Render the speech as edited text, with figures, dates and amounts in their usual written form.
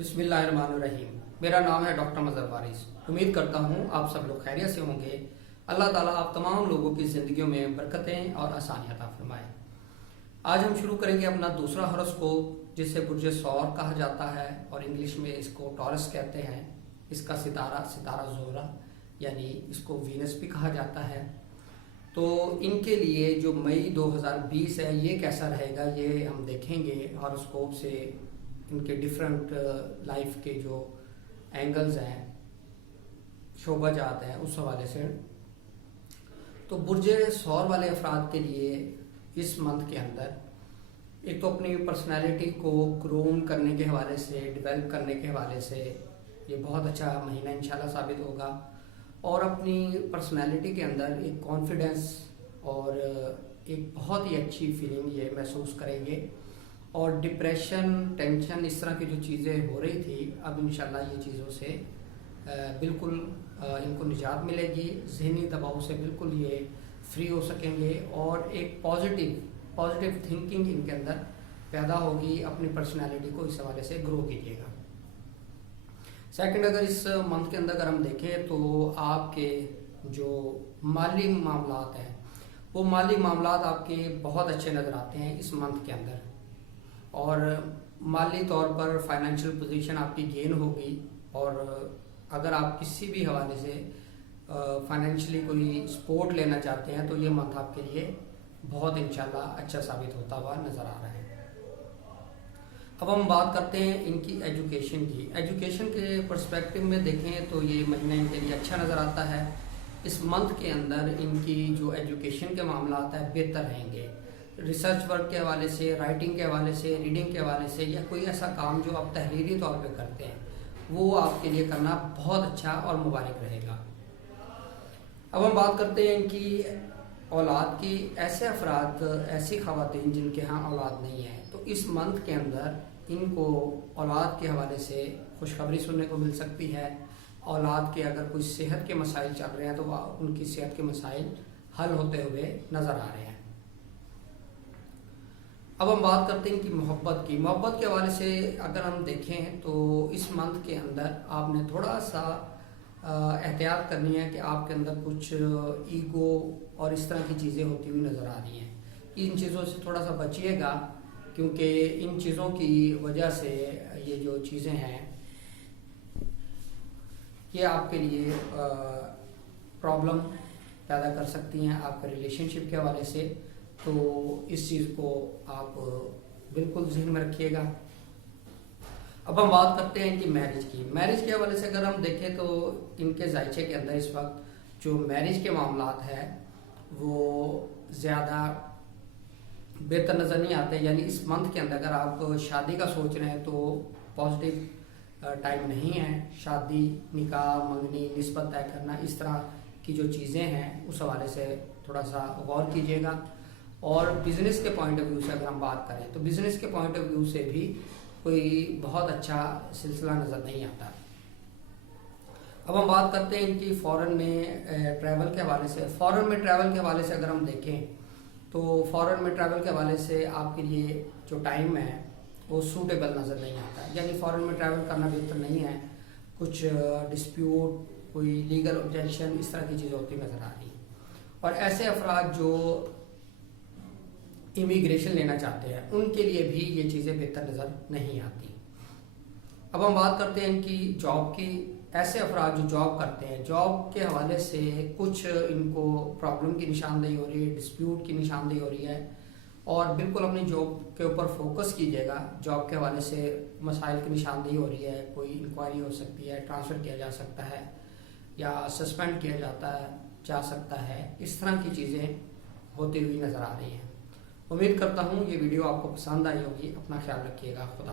बिस्मिल्लाहिर्रहमानिर्रहीम। मेरा नाम है डॉक्टर मजहर वारिस। उम्मीद करता हूँ आप सब लोग खैरियत से होंगे। अल्लाह ताला आप तमाम लोगों की ज़िंदगियों में बरकतें और आसानियाँ अता फरमाए। आज हम शुरू करेंगे अपना दूसरा हॉरोस्कोप, जिसे बुर्ज सौर कहा जाता है और इंग्लिश में इसको टॉरस कहते हैं। इसका सितारा ज़ोहरा यानी इसको वीनस भी कहा जाता है। तो इनके लिए जो मई 2020 है ये कैसा रहेगा ये हम देखेंगे हॉरोस्कोप से। इनके डिफरेंट लाइफ के जो एंगल्स हैं, शोबा जात हैं, उस हवाले से। तो बुर्ज सौर वाले अफराद के लिए इस मंथ के अंदर एक तो अपनी पर्सनैलिटी को ग्रूम करने के हवाले से, डेवलप करने के हवाले से ये बहुत अच्छा महीना इंशाल्लाह साबित होगा। और अपनी पर्सनैलिटी के अंदर एक कॉन्फिडेंस और एक बहुत ही अच्छी फीलिंग ये महसूस करेंगे। और डिप्रेशन, टेंशन, इस तरह की जो चीज़ें हो रही थी, अब इंशाल्लाह ये चीज़ों से बिल्कुल इनको निजात मिलेगी। ज़हनी दबाव से बिल्कुल ये फ्री हो सकेंगे और एक पॉजिटिव थिंकिंग इनके अंदर पैदा होगी। अपनी पर्सनैलिटी को इस हवाले से ग्रो कीजिएगा। सेकंड, अगर इस मंथ के अंदर अगर हम देखें तो आपके जो माली मामलात हैं वो माली मामलात आपके बहुत अच्छे नज़र आते हैं इस मंथ के अंदर। और माली तौर पर फाइनेंशियल पोजीशन आपकी गेन होगी। और अगर आप किसी भी हवाले से फाइनेंशियली कोई सपोर्ट लेना चाहते हैं तो ये मंथ आपके लिए बहुत इंशाल्लाह अच्छा साबित होता हुआ नज़र आ रहा है। अब हम बात करते हैं इनकी एजुकेशन की। एजुकेशन के पर्सपेक्टिव में देखें तो ये महीना इनके लिए अच्छा नज़र आता है। इस मंथ के अंदर इनकी जो एजुकेशन के मामलात है बेहतर रहेंगे। रिसर्च वर्क के हवाले से, राइटिंग के हवाले से, रीडिंग के हवाले से, या कोई ऐसा काम जो आप तहरीरी तौर पे करते हैं वो आपके लिए करना बहुत अच्छा और मुबारक रहेगा। अब हम बात करते हैं इनकी औलाद की। ऐसे अफराद, ऐसी ख़वातीन जिनके यहाँ औलाद नहीं है, तो इस मंथ के अंदर इनको औलाद के हवाले से खुशखबरी सुनने को मिल सकती है। औलाद के अगर कोई सेहत के मसाइल चल रहे हैं तो उनकी सेहत के मसाइल हल होते हुए नज़र आ रहे हैं। अब हम बात करते हैं इनकी मोहब्बत की। मोहब्बत के हवाले से अगर हम देखें तो इस मंथ के अंदर आपने थोड़ा सा एहतियात करनी है कि आपके अंदर कुछ ईगो और इस तरह की चीज़ें होती हुई नज़र आ रही हैं। इन चीज़ों से थोड़ा सा बचिएगा, क्योंकि इन चीज़ों की वजह से ये जो चीज़ें हैं ये आपके लिए प्रॉब्लम पैदा कर सकती हैं आपके रिलेशनशिप के हवाले से। तो इस चीज़ को आप बिल्कुल ज़हन में रखिएगा। अब हम बात करते हैं इनकी मैरिज की। मैरिज के हवाले से अगर हम देखें तो इनके जायचे के अंदर इस वक्त जो मैरिज के मामलात हैं वो ज़्यादा बेहतर नज़र नहीं आते। यानी इस मंथ के अंदर अगर आप शादी का सोच रहे हैं तो पॉजिटिव टाइम नहीं है। शादी, निकाह, मंगनी, निस्बत तय करना, इस तरह की जो चीज़ें हैं उस हवाले से थोड़ा सा गौर कीजिएगा। और बिज़नेस के पॉइंट ऑफ व्यू से अगर हम बात करें तो बिज़नेस के पॉइंट ऑफ व्यू से भी कोई बहुत अच्छा सिलसिला नज़र नहीं आता। अब हम बात करते हैं इनकी फ़ॉरेन में ट्रैवल के हवाले से। फ़ॉरेन में ट्रैवल के हवाले से अगर हम देखें तो फ़ॉरेन में ट्रैवल के हवाले से आपके लिए जो टाइम है वो सूटेबल नज़र नहीं आता। यानी फ़ॉरेन में ट्रैवल करना बेहतर नहीं है। कुछ डिस्प्यूट, कोई लीगल ऑब्जेक्शन, इस तरह की चीज़ें होती नज़र आ रही हैं। और ऐसे अफराद जो इमिग्रेशन लेना चाहते हैं उनके लिए भी ये चीज़ें बेहतर नज़र नहीं आती। अब हम बात करते हैं इनकी जॉब की। ऐसे अफराद जो जॉब करते हैं, जॉब के हवाले से कुछ इनको प्रॉब्लम की निशानदेही हो रही है, डिस्प्यूट की निशानदेही हो रही है। और बिल्कुल अपनी जॉब के ऊपर फोकस कीजिएगा। जॉब के हवाले से मसाइल की निशानदेही हो रही है, कोई इंक्वायरी हो सकती है, ट्रांसफ़र किया जा सकता है या सस्पेंड किया जा सकता है। इस तरह की चीज़ें होती हुई नज़र आ रही हैं। उम्मीद करता हूँ ये वीडियो आपको पसंद आई होगी। अपना ख्याल रखिएगा। खुदा